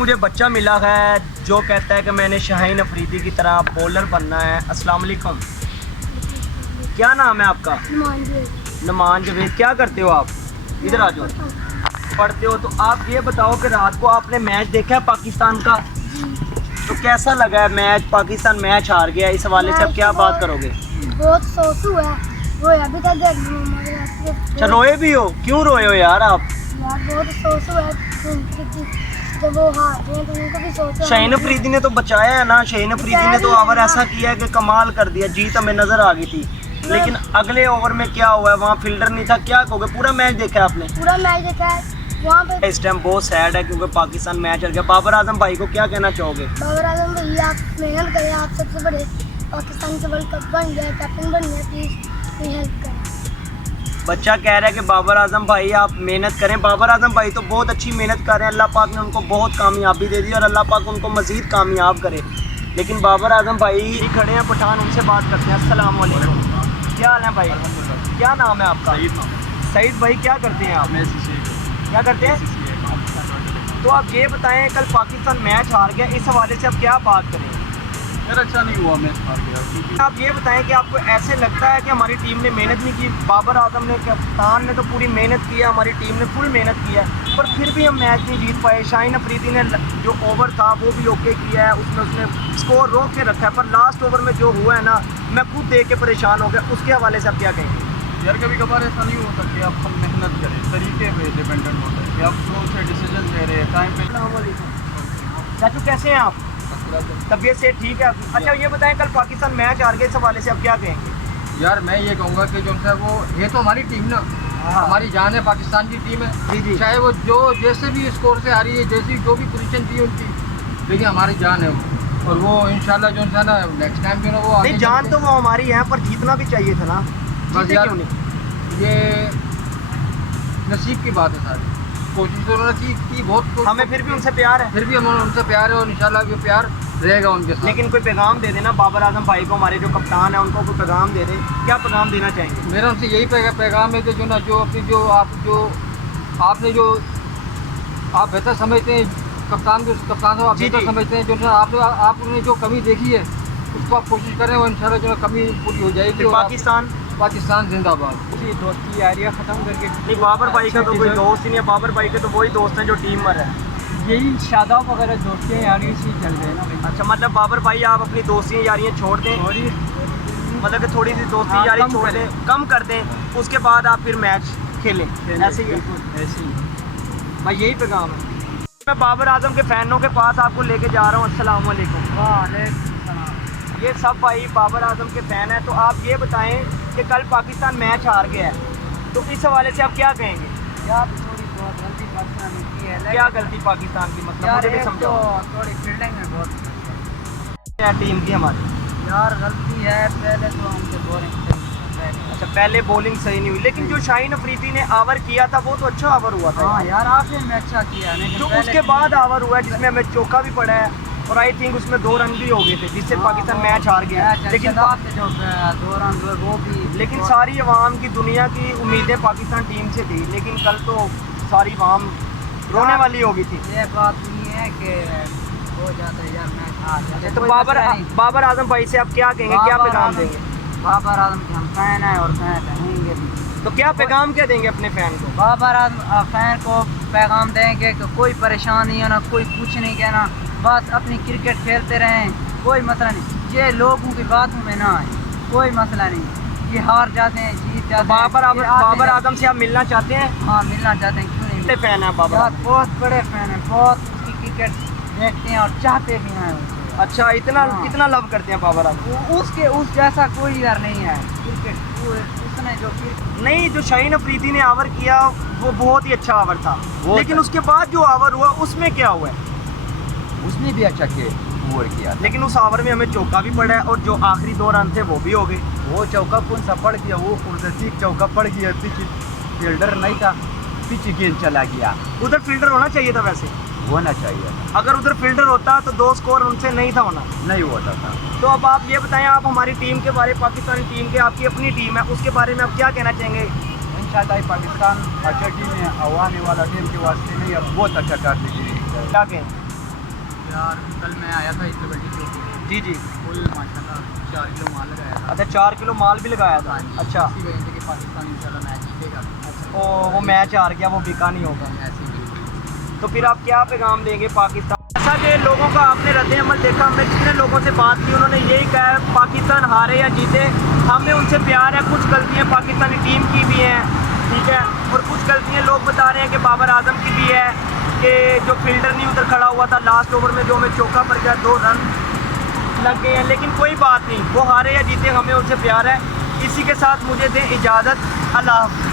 मुझे बच्चा मिला है जो कहता है कि मैंने शाहीन अफरीदी की तरह बॉलर बनना है। अस्सलाम वालेकुम, क्या नाम है आपका? नुमान जवेद। क्या करते हो आप? इधर आ जाओ। पढ़ते हो? तो आप ये बताओ कि रात को आपने मैच देखा है पाकिस्तान का, तो कैसा लगा है मैच? पाकिस्तान मैच हार गया, इस हवाले से आप क्या बात करोगे? बहुत अफसोस हुआ है, रोया भी था अच्छा, रोए भी हो? क्यों रोए हो यार आप? यार बहुत अफसोस हुआ है जब वो हार गए तो उनको भी सोचा। शाहीन अफरीदी ने तो बचाया है ना, शाहीन अफरीदी ने तो ओवर ऐसा किया है कि कमाल कर दिया, जीत हमें नजर आ गई थी। लेकिन अगले ओवर में क्या हुआ है, वहाँ फील्डर नहीं था, क्या कहोगे? पूरा मैच देखा है आपने? पूरा मैच देखा है वहाँ पे। इस टाइम बहुत सैड है क्योंकि पाकिस्तान मैच हार गया। बाबर आजम भाई को क्या कहना चाहोगे? बाबर आजम भाई, आप मेहनत करें, आप सबसे बड़े पाकिस्तान के वर्ल्ड कप बन गए, कैप्टन बन गए, प्लीज हेल्प करें। बच्चा कह रहा है कि बाबर आजम भाई आप मेहनत करें। बाबर आजम भाई तो बहुत अच्छी मेहनत कर रहे हैं, अल्लाह पाक ने उनको बहुत कामयाबी दे दी और अल्लाह पाक उनको मज़ीद कामयाब करे। लेकिन बाबर आजम भाई खड़े हैं पठान, उनसे बात करते हैं। अस्सलाम वालेकुम, क्या हाल है भाई? क्या नाम है आपका? सईद भाई। क्या करते हैं आप? क्या करते हैं? तो आप ये बताएं, कल पाकिस्तान मैच हार गया, इस हवाले से आप क्या बात करें? यार अच्छा नहीं हुआ मैच हार गया, क्योंकि आप ये बताएं कि आपको ऐसे लगता है कि हमारी टीम ने मेहनत नहीं की? बाबर आजम ने, कप्तान ने तो पूरी मेहनत की है, हमारी टीम ने फुल मेहनत की है, पर फिर भी हम मैच नहीं जीत पाए। शाहीन अफरीदी ने जो ओवर था वो भी ओके किया है, उसमें उसने स्कोर रोक के रखा है, पर लास्ट ओवर में जो हुआ है ना, मैं खुद देख के परेशान हो गया। उसके हवाले से आप क्या कहेंगे? यार कभी कभार ऐसा नहीं होता कि आप हम मेहनत करें, तरीके पे डिपेंडेंट होता है कि आप जो से डिसीजन ले रहे हैं टाइम पे। चाचू कैसे हैं आप? तबीयत से ठीक है आपकी? अच्छा ये बताएं, कल पाकिस्तान मैच हार गया, इस हवाले से आप क्या कहेंगे? यार मैं ये कहूँगा कि जो है वो ये तो हमारी टीम ना, हमारी जान है, पाकिस्तान की टीम है। जी जी। चाहे वो जो जैसे भी स्कोर से आ रही है, जैसी जो भी पोजीशन थी उनकी, लेकिन हमारी जान है वो, और वो इंशाल्लाह जो है ना नेक्स्ट टाइम जो ना वो नहीं, जान तो वो हमारी है, पर जीतना भी चाहिए था ना। बस जीते यार क्यों नहीं? ये नसीब की बात है सारी। कोशिश तो उन्होंने की बहुत, हमें फिर भी उनसे प्यार है। फिर भी हम उनसे प्यार है और इंशाल्लाह भी प्यार रहेगा उनके साथ। लेकिन कोई पैगाम दे देना बाबर आजम भाई को, हमारे जो कप्तान है उनको कोई पैगाम दे दे। क्या पैगाम देना चाहेंगे? मेरा उनसे यही पैगाम है कि जो ना जो अपनी जो आपने जो आप बेहतर समझते हैं, कप्तान साहब आप जी, बेहतर जी। समझते हैं, जो ना आपने जो कमी देखी है उसको आप कोशिश करें और इंशाल्लाह जो ना कमी पूरी हो जाएगी। फिर और पाकिस्तान जिंदाबाद। जी, दोस्ती यारियाँ ख़त्म करके। नहीं, बाबर भाई का तो कोई दोस्त ही नहीं है, बाबर भाई के तो वही दोस्त हैं जो टीम में है। यही शादाब वगैरह दोस्तियाँ यारी सी चल रहे हैं ना। अच्छा, मतलब बाबर भाई आप अपनी दोस्तियाँ यारियाँ छोड़ दें, थोड़ी मतलब कि थोड़ी सी दोस्ती हाँ, यारी कम छोड़ करें। दें, कम कर दें, उसके बाद आप फिर मैच खेलें, ऐसे ही है। बिल्कुल ऐसे ही। भाई यही पैगाम है। मैं बाबर आजम के फ़ैनों के पास आपको लेके जा रहा हूँ। अस्सलाम वालेकुम। ये सब भाई बाबर आजम के फ़ैन हैं, तो आप ये बताएं कि कल पाकिस्तान मैच हार गया है, तो इस हवाले से आप क्या कहेंगे? यार थोड़ी बहुत गलती पाकिस्तान ने की है, क्या गलती पाकिस्तान की, मतलब मुझे भी समझाओ। थोड़ी फील्डिंग में बहुत क्या टीम की हमारी? यार गलती है, पहले तो हमसे बोलिंग। अच्छा, पहले बॉलिंग सही नहीं हुई, लेकिन जो शाहीन अफरीदी ने ओवर किया था वो तो अच्छा ओवर हुआ था। हाँ यार आखिर में अच्छा किया, लेकिन जो पहले उसके बाद ओवर हुआ है जिसमें हमें चौका भी पड़ा है और आई थिंक उसमें 2 रन भी हो गए थे, जिससे पाकिस्तान मैच हार गया। लेकिन जो 2 रन वो भी, लेकिन सारी अवाम की, दुनिया की उम्मीदें पाकिस्तान टीम से थी, लेकिन कल तो सारी अवाम रोने वाली हो गई थी। ये बात नहीं है कि हो जाता है यार मैच हार जाते। तो बाबर आजम भाई से आप क्या कहेंगे, क्या पैगाम देंगे? बाबर आजम के हम फैन हैं और फैन रहेंगे भी। तो क्या पैगाम क्या देंगे अपने फ़ैन को? बाबर आजम फैन को पैगाम देंगे कि कोई परेशानी है ना, कोई कुछ नहीं कहना, बस अपनी क्रिकेट खेलते रहें, कोई मसला नहीं। ये लोगों की बातों में ना आए, कोई मसला नहीं। ये हार जाते हैं, जीत जाते हैं। बाबर आजम से आप मिलना चाहते हैं? हाँ मिलना चाहते हैं, क्यों नहीं। कितने फ़ैन हैं बाबर आजम? बहुत बड़े फैन हैं, बहुत उसकी क्रिकेट देखते हैं और चाहते भी हैं उसे। अच्छा, इतना हाँ। इतना लव करते हैं बाबर आजम? उस जैसा कोई यार नहीं है क्रिकेट, उसने जो नहीं, जो शाहीन अफरीदी ने ओवर किया वो बहुत ही अच्छा ओवर था, लेकिन उसके बाद जो ओवर हुआ उसमें क्या हुआ है? उसने भी अच्छा ओवर किया, लेकिन उस ओवर में हमें चौका भी पड़ा है और जो आखिरी 2 रन थे वो भी हो गए। वो चौका कौन सा पड़ गया, वो कुदरती चौका पड़ गया, पिच फील्डर नहीं था, पिच गेंद चला गया। उधर फील्डर होना चाहिए था, वैसे होना चाहिए, अगर उधर फील्डर होता तो 2 स्कोर उनसे नहीं था होना। नहीं होता था। तो अब आप ये बताएं, आप हमारी टीम के बारे, पाकिस्तानी टीम के, आपकी अपनी टीम है, उसके बारे में आप क्या कहना चाहेंगे? इंशाल्लाह पाकिस्तान अच्छा टीम है, आने वाला टीम के वास्ते नहीं, अब बहुत अच्छा कर लीजिए। क्या कहें? यार कल मैं आया था इस कबड्डी चौकी पे, जी जी। फुल माशाल्लाह 4 किलो माल लगाया था। अच्छा 4 किलो माल भी लगाया था। हाँ जी, अच्छा इसी वजह से कि पाकिस्तान इंशाल्लाह मैच जीतेगा। वो मैच हार गया, वो बिका नहीं होगा। ऐसे ही तो फिर आप क्या पैगाम देंगे पाकिस्तान? ऐसा कि लोगों का आपने रद्द-ए-अमल देखा, हमने जितने लोगों से बात की उन्होंने यही कहा है पाकिस्तान हारे या जीते हमें उनसे प्यार है। कुछ गलतियाँ पाकिस्तानी टीम की भी हैं, ठीक है, और कुछ गलतियाँ लोग बता रहे हैं कि बाबर आजम की भी है कि जो फील्डर नहीं उधर खड़ा हुआ था लास्ट ओवर में जो हमें चौका पड़ गया, 2 रन लग गए हैं। लेकिन कोई बात नहीं, वो हारे या जीते हमें उनसे प्यार है। इसी के साथ मुझे दें इजाज़त। अल्लाह हाफ़िज़।